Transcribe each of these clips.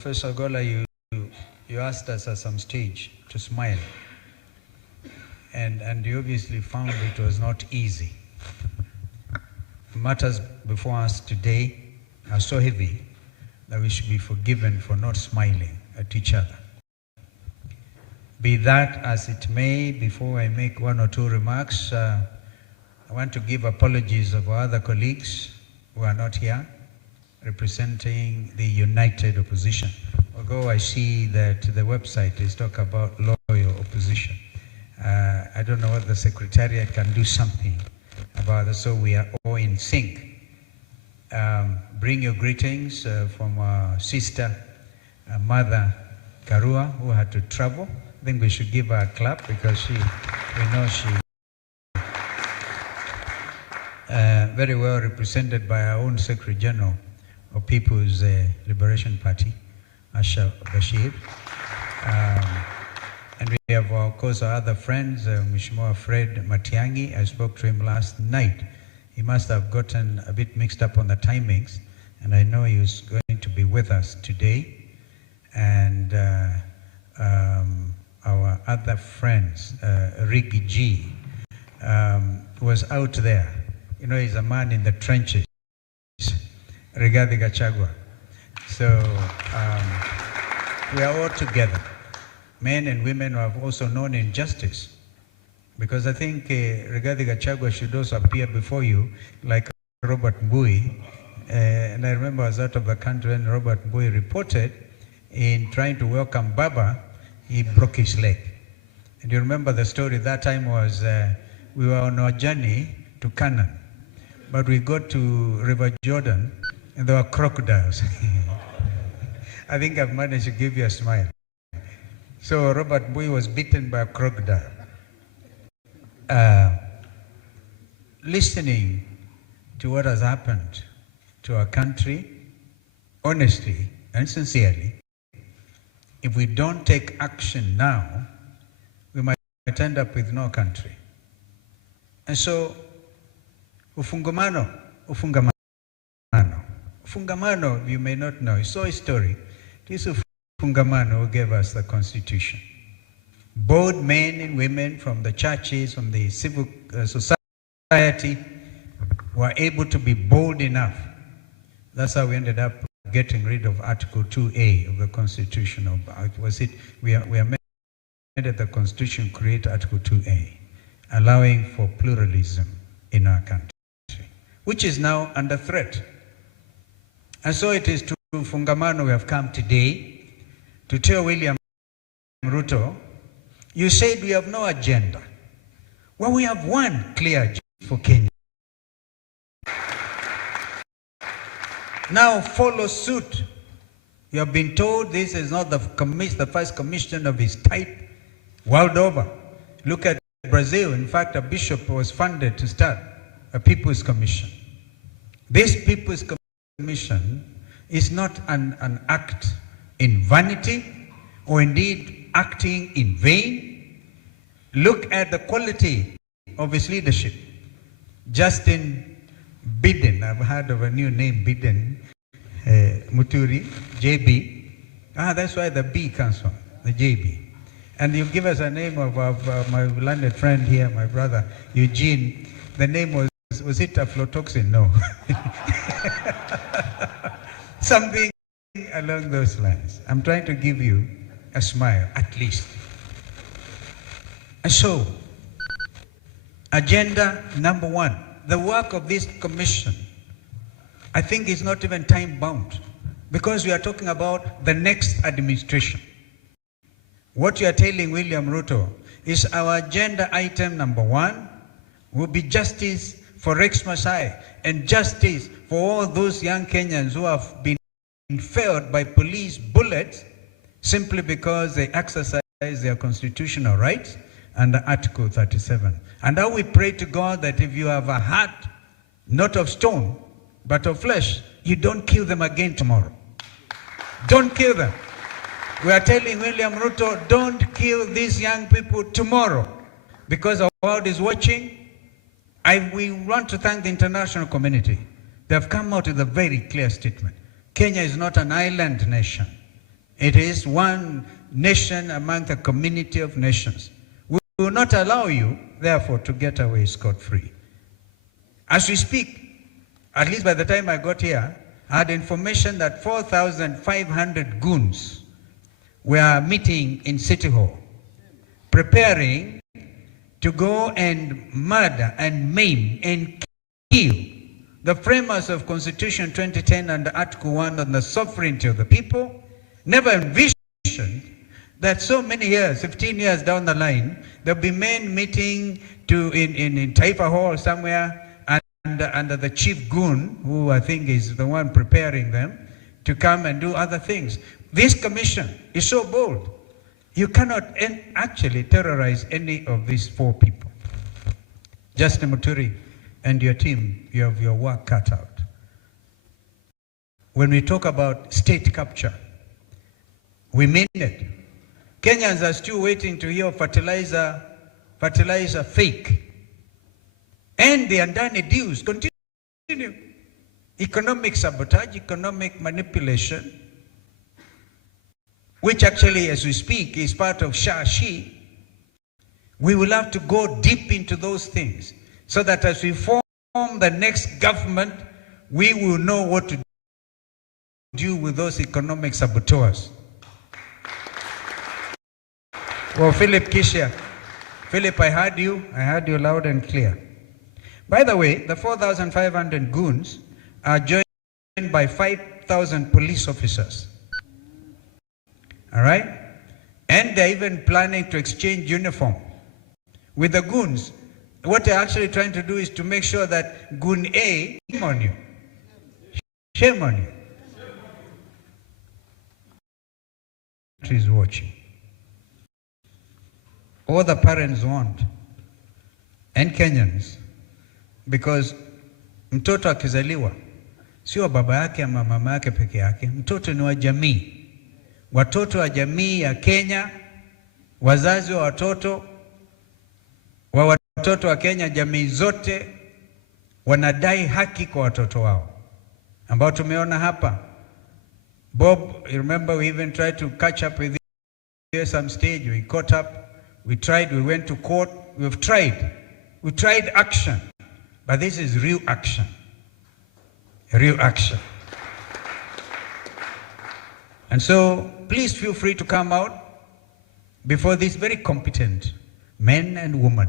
Professor Gola, you asked us at some stage to smile, and you obviously found it was not easy. Matters before us today are so heavy that we should be forgiven for not smiling at each other. Be that as it may, before I make one or two remarks, I want to give apologies of our other colleagues who are not here, representing the united opposition. Although I see that the website is talking about loyal opposition. I don't know whether the Secretariat can do something about it, so we are all in sync. Bring your greetings from our sister, Mother Karua, who had to travel. I think we should give her a clap because we know she very well represented by our own Secretary General of People's Liberation Party, Asha Bashir. And we have, of course, our other friends, Mheshimiwa Fred Matiang'i. I spoke to him last night. He must have gotten a bit mixed up on the timings, and I know he was going to be with us today. And our other friends, Rigathi, was out there. You know, he's a man in the trenches, Rigathi Gachagua. So we are all together, men and women who have also known injustice. Because I think Rigathi Gachagua should also appear before you like Robert Mbui. And I remember I was out of the country when Robert Mbui reported in trying to welcome Baba, he broke his leg. And you remember the story that time was we were on our journey to Canaan, but we got to River Jordan and there were crocodiles. I think I've managed to give you a smile. So Robert Mbui was bitten by a crocodile. Listening to what has happened to our country, honestly and sincerely, if we don't take action now, we might end up with no country. And so, ufungamano, you may not know, it's so a story. This ufungamano who gave us the Constitution. Both men and women from the churches, from the civil society, were able to be bold enough. That's how we ended up getting rid of Article 2A of the Constitution. We amended the Constitution, create Article 2A, allowing for pluralism in our country, which is now under threat. And so it is to Fungamano we have come today to tell William Ruto, you said we have no agenda. Well, we have one clear agenda for Kenya. Now follow suit. You have been told this is not the first commission of his type world over. Look at Brazil. In fact, a bishop was funded to start a People's Commission. This People's Commission is not an act in vanity or indeed acting in vain. Look at the quality of his leadership. Justin Biden, I've heard of a new name, Biden, Muturi, JB. That's why the B comes from, the JB. And you give us a name of my learned friend here, my brother, Eugene. The name was it aflatoxin? No. Something along those lines. I'm trying to give you a smile, at least. And so, agenda number one, the work of this commission, I think is not even time-bound because we are talking about the next administration. What you are telling William Ruto is our agenda item number one will be justice for Rex Masai and justice for all those young Kenyans who have been failed by police bullets simply because they exercise their constitutional rights under Article 37. And now we pray to God that if you have a heart, not of stone, but of flesh, you don't kill them again tomorrow. Don't kill them. We are telling William Ruto, don't kill these young people tomorrow because the world is watching. We want to thank the international community. They have come out with a very clear statement. Kenya is not an island nation. It is one nation among the community of nations. We will not allow you, therefore, to get away scot-free. As we speak, at least by the time I got here, I had information that 4,500 goons were meeting in City Hall, preparing to go and murder and maim and kill the framers of Constitution 2010 and Article 1 on the sovereignty of the people. Never envisioned that so many years, 15 years down the line, there'll be men meeting in Taifa Hall somewhere, under the chief goon, who I think is the one preparing them to come and do other things. This commission is so bold. You cannot actually terrorize any of these four people. Justin Muturi and your team, you have your work cut out. When we talk about state capture, we mean it. Kenyans are still waiting to hear fertilizer fake. And the Andani deals continue. Economic sabotage, economic manipulation, which actually, as we speak, is part of Shashi. We will have to go deep into those things so that as we form the next government, we will know what to do with those economic saboteurs. Well, Philip Kishia, Philip, I heard you loud and clear. By the way, the 4,500 goons are joined by 5,000 police officers. All right? And they're even planning to exchange uniform with the goons. What they're actually trying to do is to make sure that goon A, shame on you. Shame on you. Is watching. All the parents want, and Kenyans, because mtoto akizaliwa sio baba yake ama mama yake peke yake. Mtoto ni wa jamii. Watoto wa jamii ya Kenya, wazazi wa watoto wa Kenya, jamii zote wanadai haki kwa watoto wao, ambao tumeona hapa. Bob, you remember we even tried to catch up with you at some stage. We caught up, we tried, we went to court, we tried action. But this is real action. Real action. And so, please feel free to come out before these very competent men and women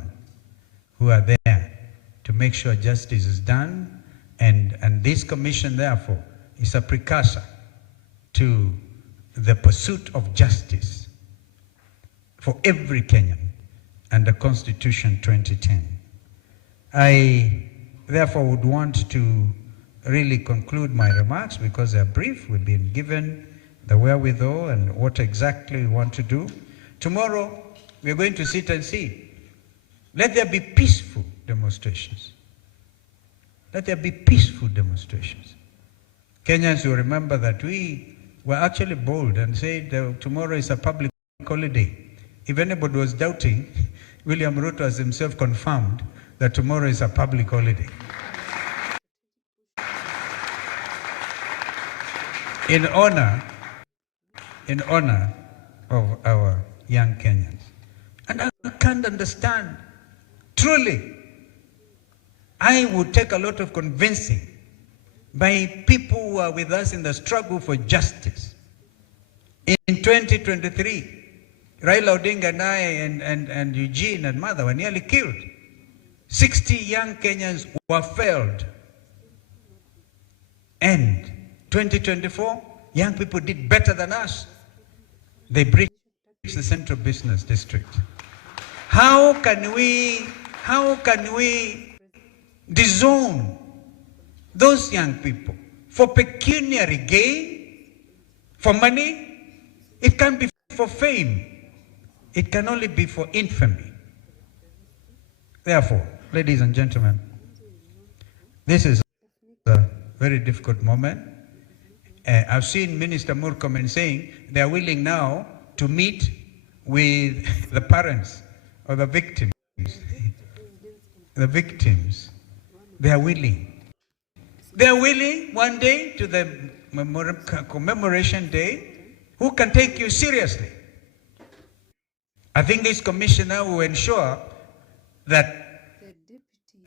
who are there to make sure justice is done. And this commission, therefore, is a precursor to the pursuit of justice for every Kenyan under Constitution 2010. I therefore would want to really conclude my remarks because they're brief. We've been given the wherewithal and what exactly we want to do. Tomorrow, we're going to sit and see. Let there be peaceful demonstrations. Let there be peaceful demonstrations. Kenyans will remember that we were actually bold and said tomorrow is a public holiday. If anybody was doubting, William Ruto has himself confirmed that tomorrow is a public holiday. In honor of our young Kenyans. And I can't understand, truly, I would take a lot of convincing by people who are with us in the struggle for justice. In 2023, Raila, Odinga and I and Eugene and Mother were nearly killed. 60 young Kenyans were failed. And 2024, young people did better than us. They breached the Central Business District. How can we disown those young people for pecuniary gain, for money? It can't be for fame. It can only be for infamy. Therefore, ladies and gentlemen, this is a very difficult moment. I've seen Minister Murkomen saying they are willing now to meet with the parents of the victims. The victims, they are willing. They are willing one day to the commemoration day Who can take you seriously? I think this commissioner will ensure that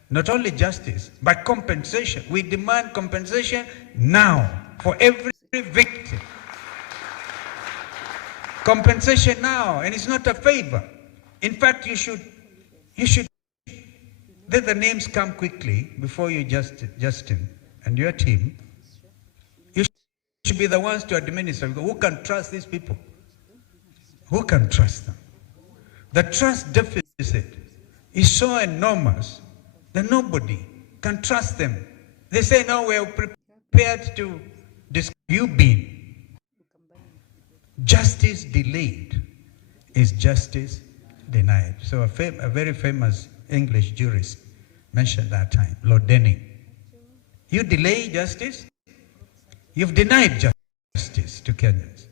not only justice, but compensation. We demand compensation now for every victim. Compensation now, and it's not a favor. In fact, you should let the names come quickly before you, Justin, and your team. You should be the ones to administer. Who can trust these people? Who can trust them? The trust deficit is so enormous that nobody can trust them. They say, no, we're prepared to discuss. You been. Justice delayed is justice denied. So a very famous English jurist mentioned that time, Lord Denning. You delay justice, you've denied justice to Kenyans.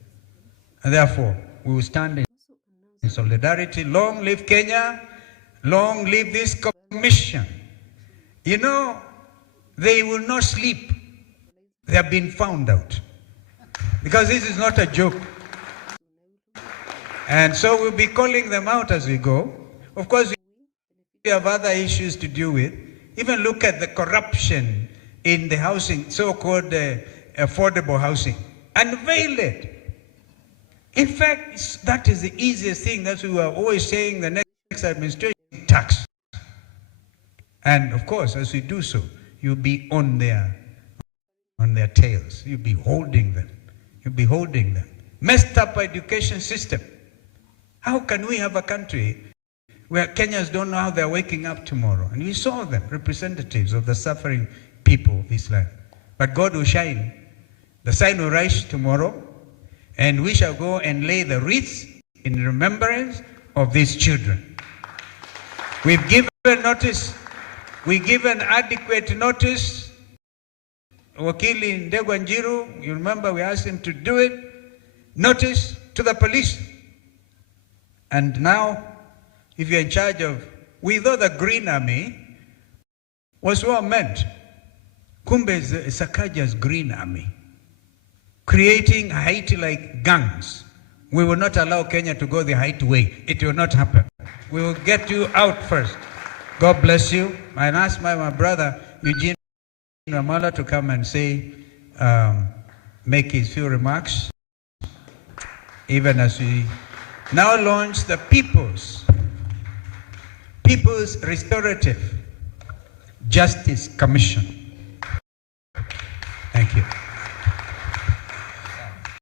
And therefore, we will stand in solidarity. Long live Kenya, long live this commission. You know, they will not sleep. They have been found out. Because this is not a joke. And so we'll be calling them out as we go. Of course, we have other issues to deal with. Even look at the corruption in the housing, so-called affordable housing. Unveil it. In fact, that is the easiest thing. That's what we are always saying, the next administration, tax. And of course, as we do so, you'll be on their tails. You'll be holding them. You'll be holding them. Messed up education system. How can we have a country where Kenyans don't know how they're waking up tomorrow? And we saw them, representatives of the suffering people of this land. But God will shine. The sun will rise tomorrow, and we shall go and lay the wreaths in remembrance of these children. We've given notice. We given adequate notice. Wakili Ndegwa Njiru, you remember we asked him to do it. Notice to the police. And now, if you're in charge of, we thought the Green Army was well meant. Kumbe is Sakaja's Green Army, creating Haiti-like gangs. We will not allow Kenya to go the Haiti way. It will not happen. We will get you out first. God bless you. I ask my brother Eugene Ramala to come and say, make his few remarks, even as we now launch the People's Restorative Justice Commission. Thank you.